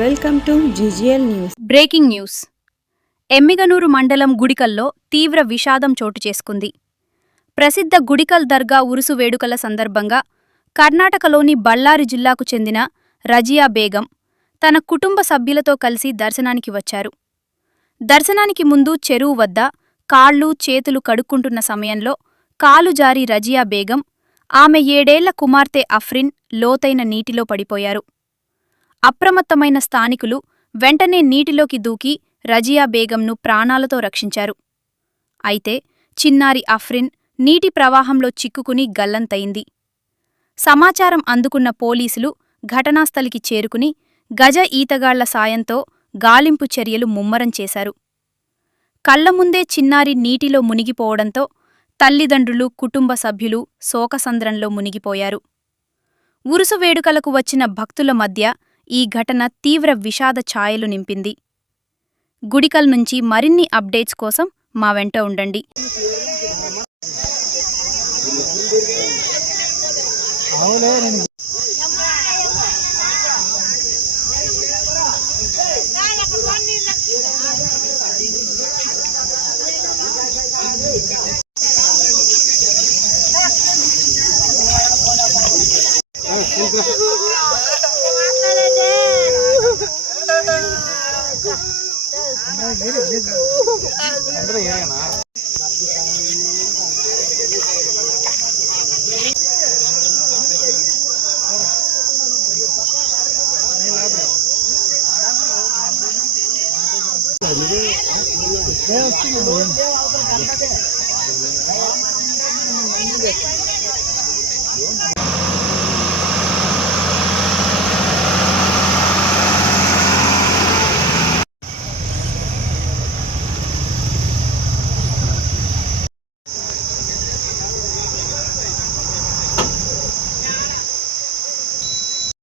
Welcome to GGL news. Breaking news. Emmiganur మండలం గుడికల్లో తీవ్ర విషాదం చోటు చేసుకుంది. ప్రసిద్ధ గుడికల్ దర్గా ఉరుసు వేడుకల సందర్భంగా కర్ణాటకలోని బళ్ళారి జిల్లాకు చెందిన రజియా బేగం తన కుటుంబ సభ్యులతో కలిసి దర్శనానికి వచ్చారు. దర్శనానికి ముందు చెరువు వద్ద కాళ్ళు చేతులు కడుక్కుంటున్న సమయంలో కాలు జారి రజియా బేగం, ఆమె 7 ఏళ్ల కుమార్తె అఫ్రిన్ లోతైన నీటిలో పడిపోయారు. అప్రమత్తమైన స్థానికులు వెంటనే నీటిలోకి దూకి రజియా బేగంను ప్రాణాలతో రక్షించారు. అయితే చిన్నారి అఫ్రిన్ నీటి ప్రవాహంలో చిక్కుకుని గల్లంతయింది. సమాచారం అందుకున్న పోలీసులు ఘటనాస్థలికి చేరుకుని గజ ఈతగాళ్ల సాయంతో గాలింపు చర్యలు ముమ్మరం చేశారు. కళ్లముందే చిన్నారి నీటిలో మునిగిపోవడంతో తల్లిదండ్రులు, కుటుంబ సభ్యులు శోకసంద్రంలో మునిగిపోయారు. ఉరుసు వేడుకలకు వచ్చిన భక్తుల మధ్య ఈ ఘటన తీవ్ర విషాద ఛాయలు నింపింది. గుడికల్ నుంచి మరిన్ని అప్డేట్స్ కోసం మా వెంట ఉండండి.